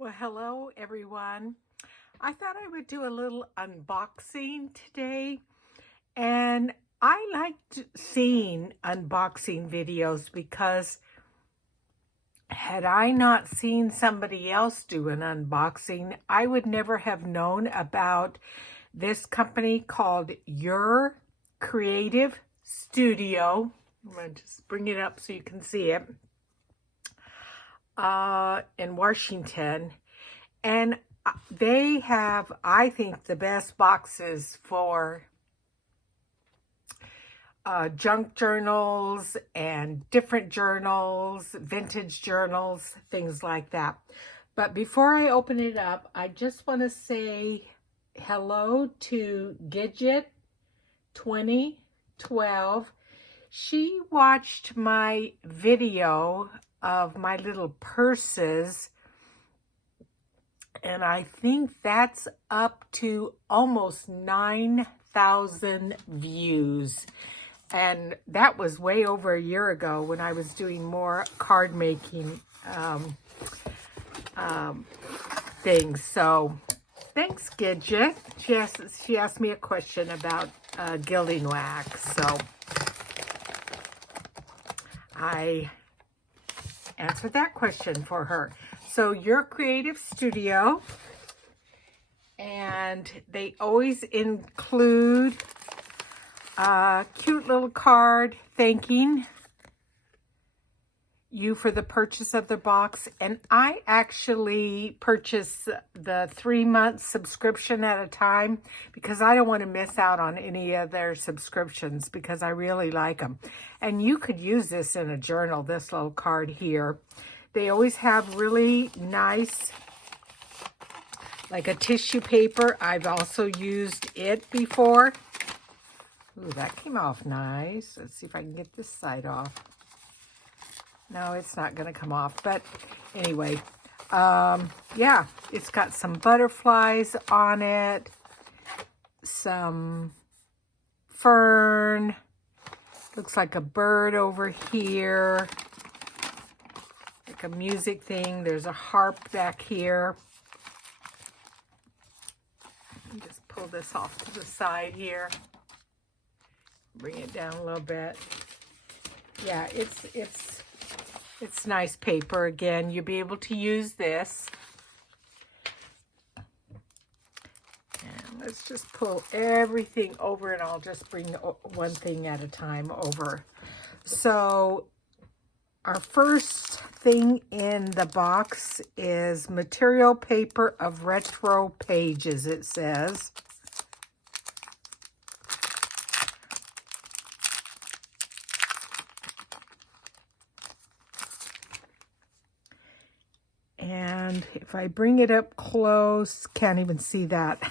Well, hello everyone. I thought I would do a little unboxing today, and I liked seeing unboxing videos because had I not seen somebody else do an unboxing, I would never have known about this company called Your Creative Studio. I'm going to just bring it up so you can see it. In Washington, and they have, I think, the best boxes for junk journals and different journals, vintage journals, things like that. But before I open it up, I just want to say hello to Gilbert 2012. She watched my video of my little purses, and I think that's up to almost 9,000 views. And that was way over a year ago when I was doing more card making things. So thanks, Gidget. She asked me a question about gilding wax. So I answered that question for her. So Your Creative Studio, and they always include a cute little card thanking you for the purchase of the box. And I actually purchase the 3-month subscription at a time because I don't want to miss out on any of their subscriptions because I really like them. And you could use this in a journal, this little card here. They always have really nice, like a tissue paper. I've also used it before. Ooh, that came off nice. Let's see if I can get this side off. No, it's not going to come off. But anyway, yeah, it's got some butterflies on it, some fern. Looks like a bird over here. A music thing. There's a harp back here. Just pull this off to the side here. Bring it down a little bit. Yeah, it's nice paper. Again, you'll be able to use this. And let's just pull everything over, and I'll just bring one thing at a time over. So our first thing in the box is material paper of retro pages, it says. And if I bring it up close, can't even see that.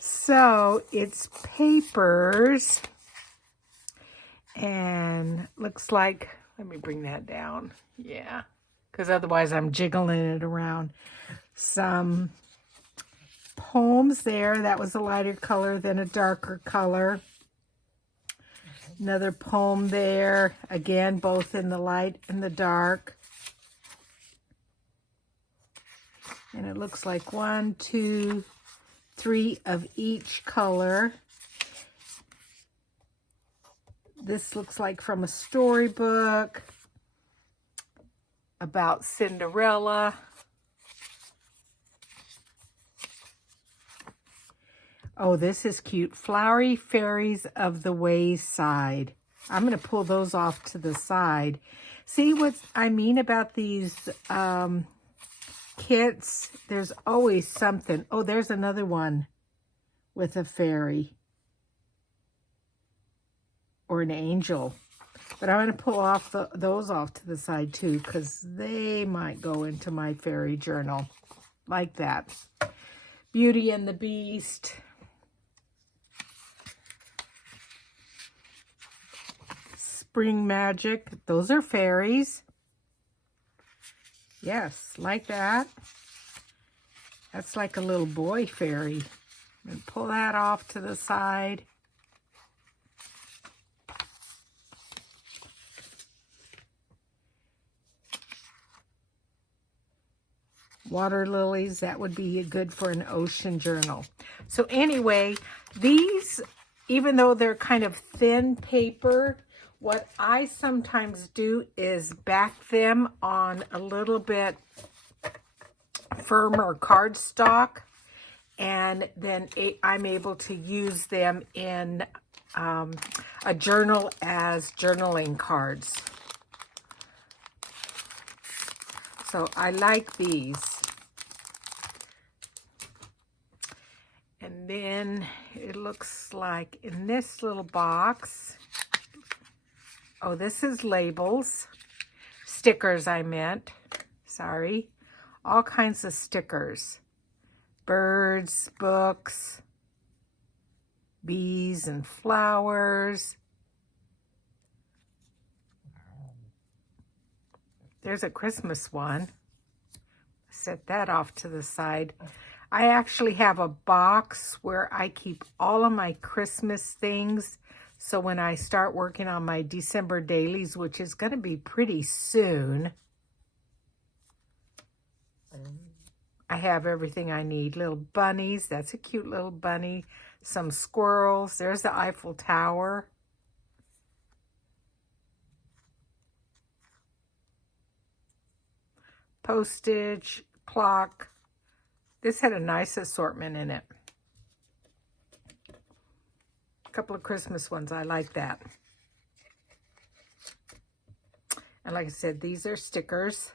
So it's papers. And looks like, let me bring that down. Yeah, because otherwise I'm jiggling it around. Some poems there. That was a lighter color than a darker color. Another poem there. Again, both in the light and the dark. And it looks like 1, 2, 3 of each color. This looks like from a storybook about Cinderella. Oh, this is cute. Flowery Fairies of the Wayside. I'm going to pull those off to the side. See what I mean about these kits? There's always something. Oh, there's another one with a fairy. Or an angel. But I'm going to pull off those off to the side too, because they might go into my fairy journal like that. Beauty and the Beast. Spring Magic. Those are fairies. Yes, like that. That's like a little boy fairy. And pull that off to the side. Water lilies, that would be good for an ocean journal. So anyway, these, even though they're kind of thin paper, what I sometimes do is back them on a little bit firmer cardstock, and then I'm able to use them in a journal as journaling cards. So I like these. And then it looks like in this little box, oh, this is labels, stickers I meant, sorry, all kinds of stickers, birds, books, bees and flowers. There's a Christmas one. Set that off to the side. I actually have a box where I keep all of my Christmas things. So when I start working on my December dailies, which is going to be pretty soon, I have everything I need. Little bunnies. That's a cute little bunny. Some squirrels. There's the Eiffel Tower. Postage, clock. This had a nice assortment in it. A couple of Christmas ones. I like that. And like I said, these are stickers.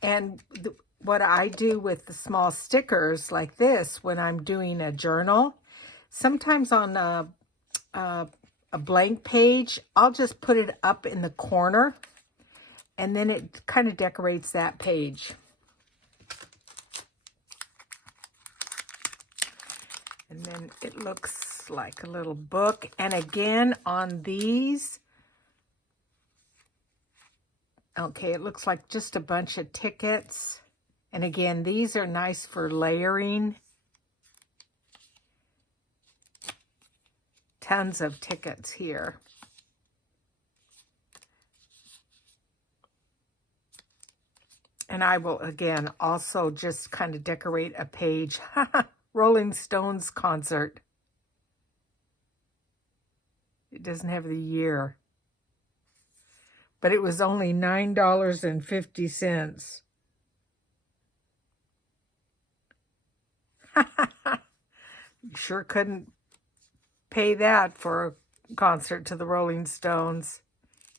And what I do with the small stickers like this, when I'm doing a journal, sometimes on a blank page, I'll just put it up in the corner, and then it kind of decorates that page. And then it looks like a little book. And again, on these, okay, it looks like just a bunch of tickets. And again, these are nice for layering. Tons of tickets here. And I will, again, also just kind of decorate a page. Rolling Stones concert. It doesn't have the year. But it was only $9.50. You sure couldn't pay that for a concert to the Rolling Stones.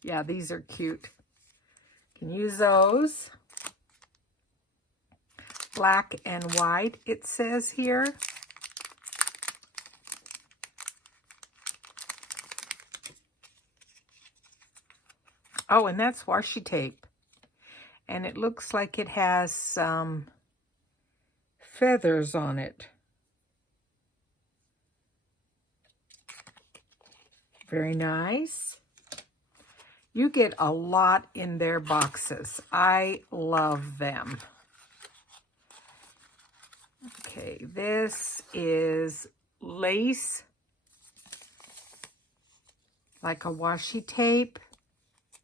Yeah, these are cute. Can use those. Black and white, it says here. Oh, and that's washi tape. And it looks like it has some feathers on it. Very nice. You get a lot in their boxes. I love them. Okay, this is lace, like a washi tape.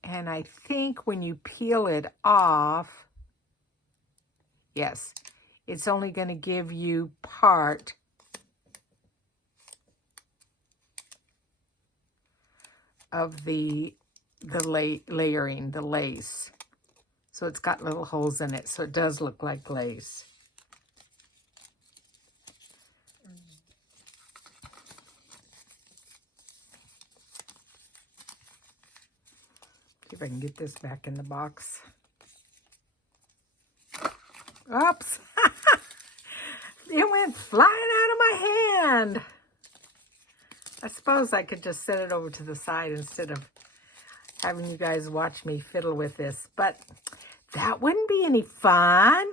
And I think when you peel it off, yes, it's only going to give you part of the layering, the lace. So it's got little holes in it, so it does look like lace. See if I can get this back in the box. Oops! It went flying out of my hand. I suppose I could just set it over to the side instead of having you guys watch me fiddle with this. But that wouldn't be any fun.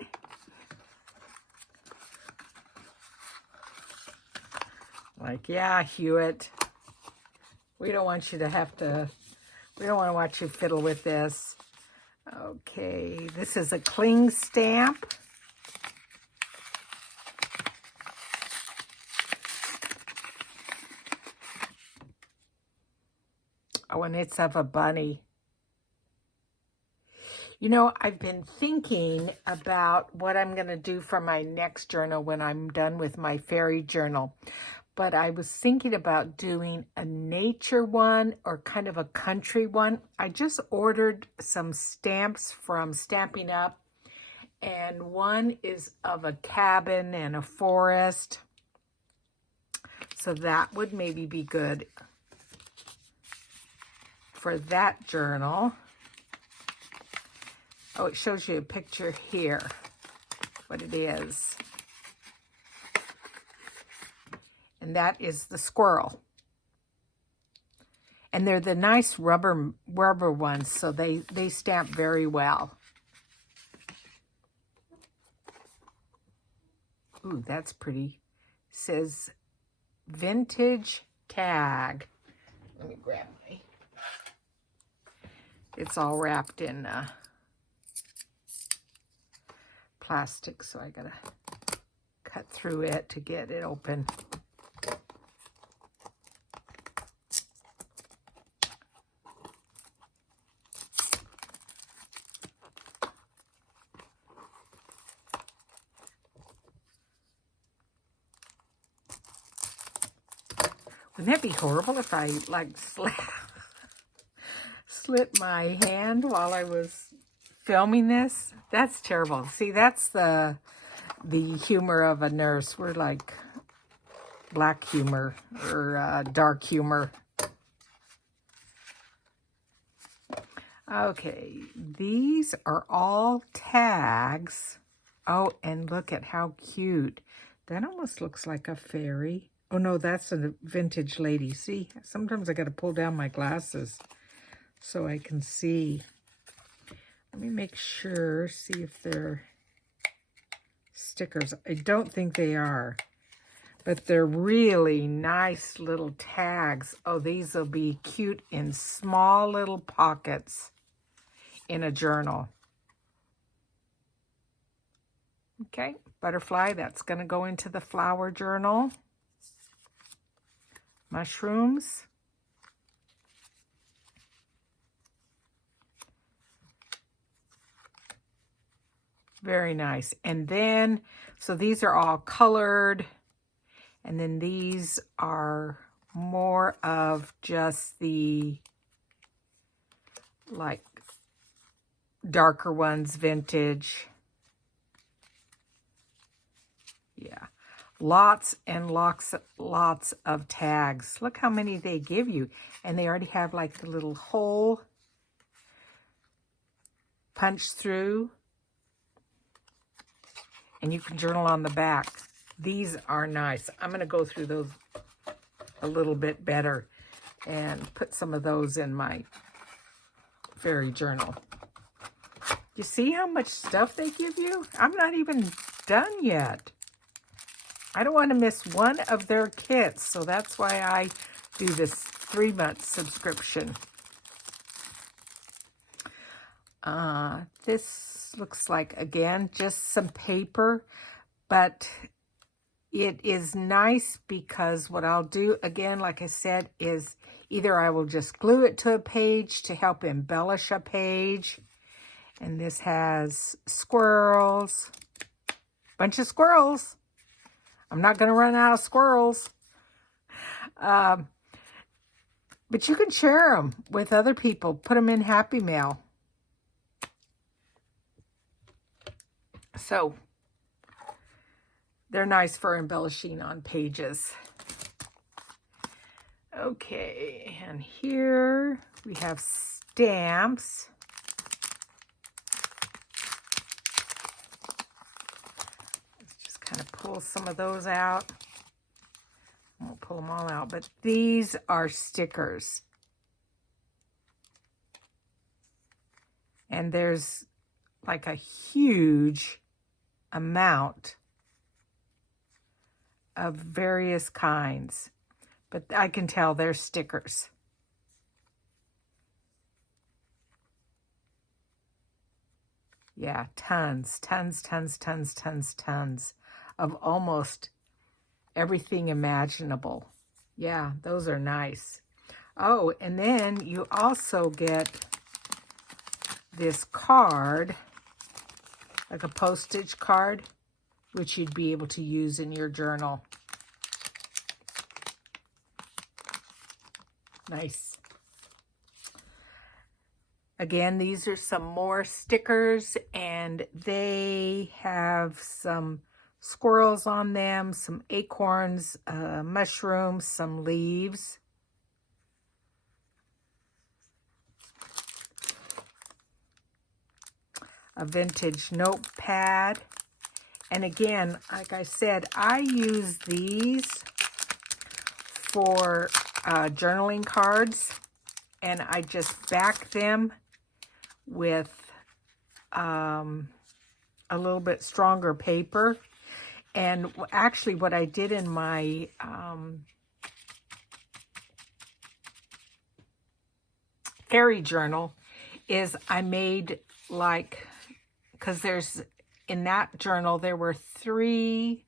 Like, yeah, Hewitt. We don't want you to have to... We don't want to watch you fiddle with this. Okay, this is a cling stamp. Oh, and it's of a bunny. You know, I've been thinking about what I'm going to do for my next journal when I'm done with my fairy journal. But I was thinking about doing a nature one or kind of a country one. I just ordered some stamps from Stampin' Up, and one is of a cabin and a forest. So that would maybe be good for that journal. Oh, it shows you a picture here, what it is. And that is the squirrel. And they're the nice rubber ones, so they stamp very well. Ooh, that's pretty. It says vintage tag. Let me grab my... It's all wrapped in plastic, so I gotta cut through it to get it open. Wouldn't that be horrible if I like slit my hand while I was filming this? That's terrible. See, that's the humor of a nurse. We're like black humor or dark humor. Okay, these are all tags. Oh, and look at how cute. That almost looks like a fairy. Oh no, that's a vintage lady. See, sometimes I got to pull down my glasses so I can see. Let me make sure, see if they're stickers. I don't think they are, but they're really nice little tags. Oh, these will be cute in small little pockets in a journal. Okay, butterfly, that's going to go into the flower journal. Mushrooms. Very nice. And then, so these are all colored. And then these are more of just the, like, darker ones, vintage. Yeah. Lots and lots of tags. Look how many they give you. And they already have like the little hole punched through. And you can journal on the back. These are nice. I'm going to go through those a little bit better and put some of those in my fairy journal. You see how much stuff they give you? I'm not even done yet. I don't want to miss one of their kits, so that's why I do this 3-month subscription. This looks like, again, just some paper, but it is nice because what I'll do, again, like I said, is either I will just glue it to a page to help embellish a page. And this has squirrels, bunch of squirrels. I'm not going to run out of squirrels. But you can share them with other people. Put them in Happy Mail. So, they're nice for embellishing on pages. Okay, and here we have stamps. Kind of pull some of those out. I won't pull them all out, but these are stickers. And there's like a huge amount of various kinds, but I can tell they're stickers. Yeah, tons of almost everything imaginable. Yeah, those are nice. Oh, and then you also get this card, like a postage card, which you'd be able to use in your journal. Nice. Again, these are some more stickers, and they have some squirrels on them, some acorns, mushrooms, some leaves. A vintage notepad. And again, like I said, I use these for journaling cards, and I just back them with a little bit stronger paper. And actually what I did in my fairy journal is I made like, because there's, in that journal, there were 3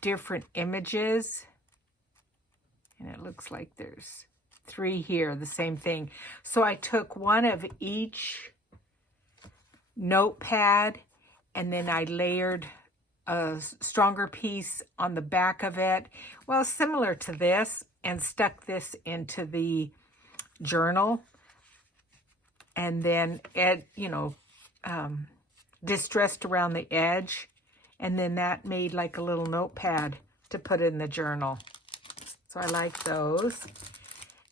different images. And it looks like there's 3 here, the same thing. So I took one of each notepad, and then I layered a stronger piece on the back of it, well, similar to this, and stuck this into the journal. And then distressed around the edge, and then that made like a little notepad to put in the journal. So I like those.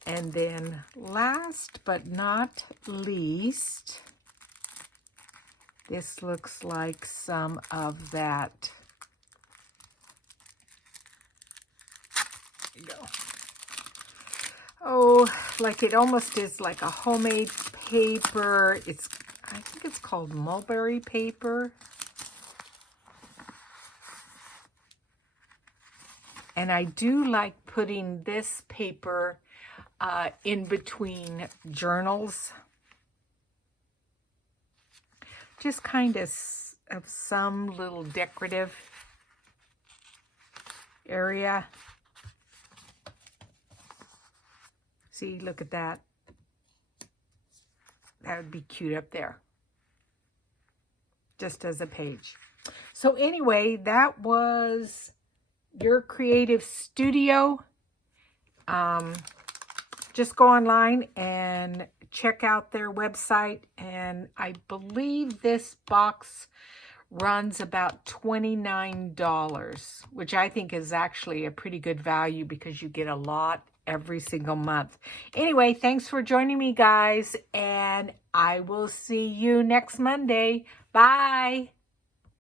And then last but not least, this looks like some of that. There you go. Oh, like it almost is like a homemade paper. I think it's called mulberry paper. And I do like putting this paper in between journals. Just kind of some little decorative area. See, look at that. That would be cute up there. Just as a page. So anyway, that was your creative studio. Just go online and check out their website. And I believe this box runs about $29, which I think is actually a pretty good value because you get a lot every single month. Anyway, thanks for joining me, guys, and I will see you next Monday. Bye.